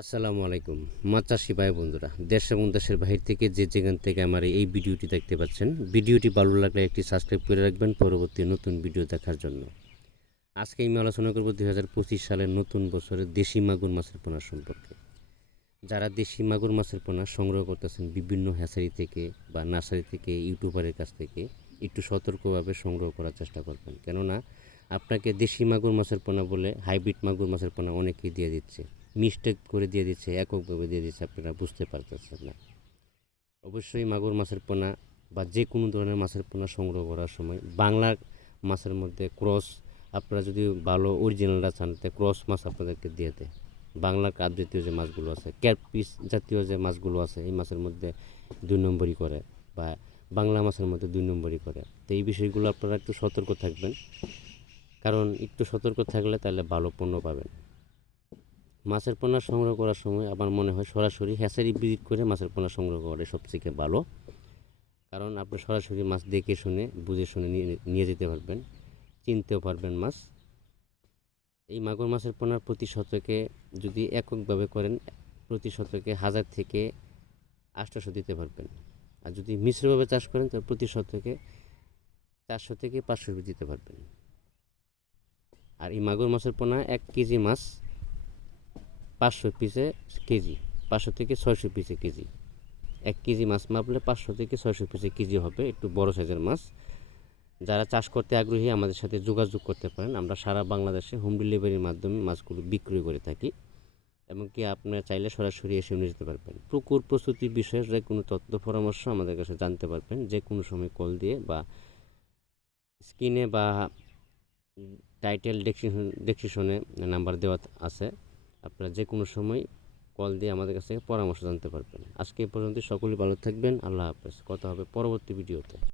আসসালামু আলাইকুম। মাছ চাষি ভাই বন্ধুরা, দেশ এবং দেশের বাহির থেকে যে যেখান থেকে আমার এই ভিডিওটি দেখতে পাচ্ছেন, ভিডিওটি ভালো লাগলে একটি সাবস্ক্রাইব করে রাখবেন পরবর্তী নতুন ভিডিও দেখার জন্য। আজকে আমি আলোচনা করব দুই হাজার পঁচিশ সালের নতুন বছরের দেশি মাগুর মাছের পোনা সম্পর্কে। যারা দেশি মাগুর মাছের পোনা সংগ্রহ করতেছেন বিভিন্ন হ্যাচারি থেকে বা নার্সারি থেকে ইউটিউবারের কাছ থেকে, একটু সতর্কভাবে সংগ্রহ করার চেষ্টা করবেন। কেননা, আপনাকে দেশি মাগুর মাছের পোনা বলে হাইব্রিড মাগুর মাছের পোনা অনেকেই দিয়ে দিচ্ছে। মিস্টেক করে দিয়ে দিচ্ছে এককভাবে দিয়ে দিচ্ছে, আপনারা বুঝতে পারতেছেন না। অবশ্যই মাগুর মাছের পোনা বা যে কোনো ধরনের মাছের পোনা সংগ্রহ করার সময় বাংলা মাছের মধ্যে ক্রস, আপনারা যদি ভালো অরিজিনালটা চান তাহলে ক্রস মাছ আপনাদেরকে দিয়ে দেয়। বাংলা কাপ জাতীয় যে মাছগুলো আছে ক্যাটপিস জাতীয় যে মাছগুলো আছে, এই মাছের মধ্যে দুই নম্বরই করে বা বাংলা মাছের মধ্যে দুই নম্বরই করে। তো এই বিষয়গুলো আপনারা একটু সতর্ক থাকবেন, কারণ একটু সতর্ক থাকলে তাহলে ভালো পণ্য পাবেন। মাছের পোনা সংগ্রহ করার সময় আমার মনে হয় সরাসরি হ্যাচারি ভিজিট করে মাছের পোনা সংগ্রহ করাই সবথেকে ভালো। কারণ আপনি সরাসরি মাছ দেখে শুনে, বুঝে শুনে নিয়ে যেতে পারবেন, চিনতেও পারবেন মাছ। এই মাগুর মাছের পোনার প্রতি শতকে যদি এককভাবে করেন, প্রতি শতকে হাজার থেকে আটশোশো দিতে পারবেন। আর যদি মিশ্রভাবে চাষ করেন, তাহলে প্রতি শতকে চারশো থেকে পাঁচশো দিতে পারবেন। আর এই মাগুর মাছের পোনা এক কেজি মাছ পাঁচশো পিসে কেজি, পাঁচশো থেকে ছয়শো পিসে কেজি। এক কেজি মাছ মাপলে পাঁচশো থেকে ছয়শো পিসে কেজি হবে, একটু বড় সাইজের মাছ। যারা চাষ করতে আগ্রহী, আমাদের সাথে যোগাযোগ করতে পারেন। আমরা সারা বাংলাদেশে হোম ডেলিভারির মাধ্যমে মাছগুলো বিক্রি করে থাকি এমনকি আপনারা চাইলে সরাসরি এসে নিয়ে যেতে পারবেন। পুকুর প্রস্তুতির বিষয়ে যে কোনো তথ্য, পরামর্শ আমাদের কাছে জানতে পারবেন। যে কোনো সময় কল দিয়ে বা স্ক্রিনে বা টাইটেল ডেসক্রিপশনে নাম্বার দেওয়া আছে। আপনারা যে কোনো সময় কল দিয়ে আমাদের কাছ থেকে পরামর্শ জানতে পারবেন। আজকে এই পর্যন্ত সকলেই ভালো থাকবেন। আল্লাহ হাফেজ। কথা হবে পরবর্তী ভিডিওতে।